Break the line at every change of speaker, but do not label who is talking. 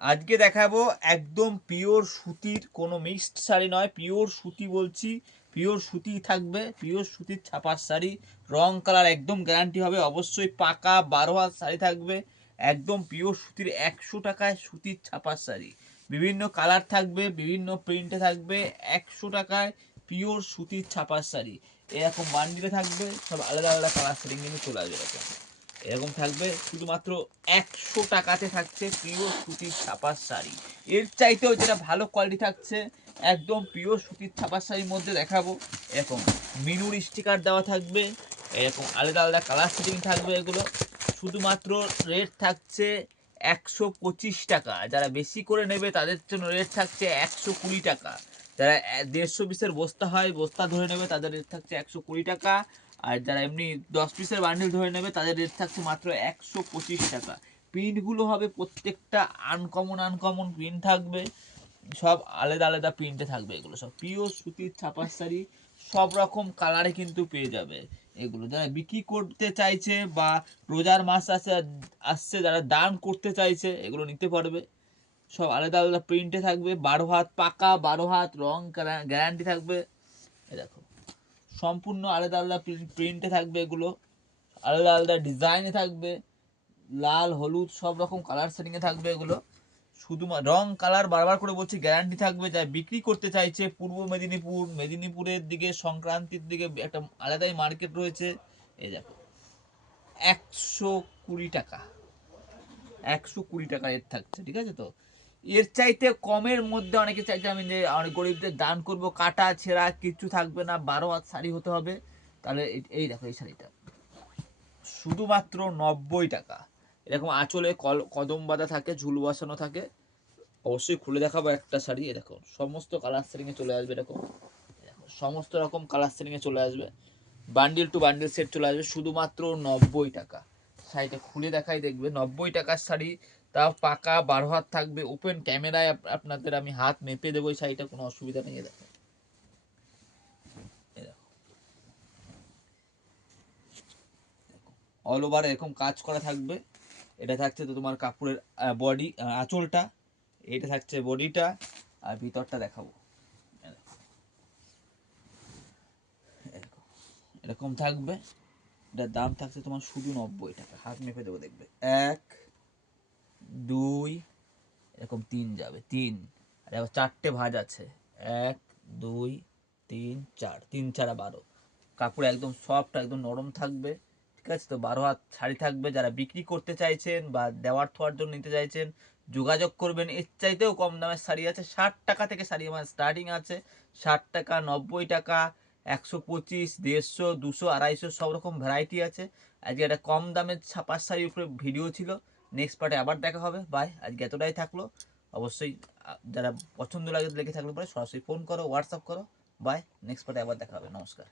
আজকে দেখাবো একদম পিওর সুতির কোনো মিক্সড শাড়ি নয়। পিওর সুতি বলছি পিওর সুতি থাকবে পিওর সুতির ছাপার শাড়ি, রং কালার একদম গ্যারান্টি হবে। অবশ্যই পাকা বারো হাত শাড়ি থাকবে, একদম পিওর সুতির একশো টাকায় সুতির ছাপার শাড়ি। বিভিন্ন কালার থাকবে, বিভিন্ন প্রিন্টে থাকবে, একশো টাকায় পিওর সুতির ছাপার শাড়ি। এরকম বান্ডিলে থাকবে, সব আলাদা আলাদা কালার সেটিং কিন্তু চলে আসবে এরকম। এরকম থাকবে, শুধুমাত্র একশো টাকাতে থাকছে পিওর সুতির ছাপার শাড়ি। এর চাইতেও যেটা ভালো কোয়ালিটি থাকছে, একদম পিওর সুতির ছাপার শাড়ির মধ্যে দেখাবো। এরকম মিনুর স্টিকার দেওয়া থাকবে, এরকম আলাদা আলাদা কালার সেটিং থাকবে এগুলো। শুধুমাত্র রেট থাকছে একশো পঁচিশ টাকা। যারা বেশি করে নেবে তাদের জন্য রেট থাকছে একশো কুড়ি টাকা। যারা দেড়শো পিসের বস্তা হয়, বস্তা ধরে নেবে তাদের রেট থাকছে একশো কুড়ি টাকা। আর যারা এমনি দশ পিসের বান্ডিল ধরে নেবে, তাদের রেট থাকছে মাত্র একশো পঁচিশ টাকা। প্রিন্টগুলো হবে প্রত্যেকটা আনকমন আনকমন প্রিন্ট থাকবে। সব আলাদা আলাদা প্রিন্টে থাকবে এগুলো। সব পিওর সুতির ছাপার শাড়ি সব রকম কালারে কিন্তু পেয়ে যাবে এগুলো। যারা বিক্রি করতে চাইছে বা রোজার মাস আসে, আসছে, যারা দান করতে চাইছে, এগুলো নিতে পারবে। সব আলাদা আলাদা প্রিন্টে থাকবে। বারো হাত পাকা, বারো হাত রং গ্যারান্টি থাকবে। দেখো। সম্পূর্ণ আলাদা আলাদা প্রিন্টে থাকবে এগুলো। আলাদা আলাদা ডিজাইনে থাকবে। লাল, হলুদ, সব রকম কালার সেটিংয়ে থাকবে এগুলো। শুধু রং কালার বারবার করে বলছি গ্যারান্টি থাকবে যা বিক্রি করতে চাইছে পূর্ব মেদিনীপুর। মেদিনীপুরের দিকে, সংক্রান্তির দিকে একটা আলাদাই মার্কেট রয়েছে। এই দেখো, একশো কুড়ি টাকা। একশো কুড়ি টাকা এর থাকছে, ঠিক আছে তো? এর চাইতে কমের মধ্যে অনেকে চাইতে আমি যে অনেক গরিবদের দান করব, কাটা, ছেঁড়া, কিচ্ছু থাকবে না, বারো হাত শাড়ি হতে হবে। তাহলে এই- দেখো, এই শাড়িটা। শুধুমাত্র নব্বই টাকা। এরকম আঁচলে কল, কদম বাঁধা থাকে, ঝুল বসানো থাকে। অবশ্যই খুলে দেখাবো একটা শাড়ি এ দেখো, সমস্ত কালার সেটিংয়ে চলে আসবে এরকম সমস্ত রকম কালার সেটিংয়ে চলে আসবে। বান্ডিল টু বান্ডিল সেট চলে আসবে, শুধুমাত্র নব্বই টাকা। শাড়িটা খুলে দেখাই দেখবে, নব্বই টাকার শাড়ি তাও পাকা বারো হাত থাকবে। ওপেন ক্যামেরায় আপনাদের আমি হাত মেপে দেবো, এই শাড়িটা কোনো অসুবিধা নেই। দেখো। অল ওভার এরকম কাজ করা থাকবে। এটা থাকছে তো তোমার কাপড়ের বডি আঁচলটা। এটা থাকছে বডিটা আর ভিতরটা দেখাবো। এরকম থাকবে। এটার দাম থাকছে তোমার শুধু নব্বই টাকা। হাত মেপে দেবো, দেখবে। এক দুই, এরকম তিন যাবে, তিন। আর চারটে ভাঁজ আছে। এক, দুই, তিন, চার। তিন চারা বারো। কাপড় একদম সফট একদম নরম থাকবে, ঠিক আছে? তো বারো হাত শাড়ি থাকবে, যারা বিক্রি করতে চাইছেন বা দেওয়ার থোয়ার জন্য নিতে চাইছেন, যোগাযোগ করবেন। এর চাইতেও কম দামের শাড়ি আছে। ষাট টাকা থেকে শাড়ি আমার স্টার্টিং আছে। ষাট টাকা, নব্বই টাকা, একশো পঁচিশ, দেড়শো, দুশো, আড়াইশো, সব রকম ভ্যারাইটি আছে। আজকে একটা কম দামের ছাপার শাড়ির উপরে ভিডিও ছিল। নেক্সট পার্টে আবার দেখা হবে। বাই আজকে এতটাই থাকল। অবশ্যই যারা পছন্দ লাগে লেগে থাকলে পরে সরাসরি ফোন করো হোয়াটসঅ্যাপ করো। বাই নেক্সট পার্টে আবার দেখা হবে। নমস্কার।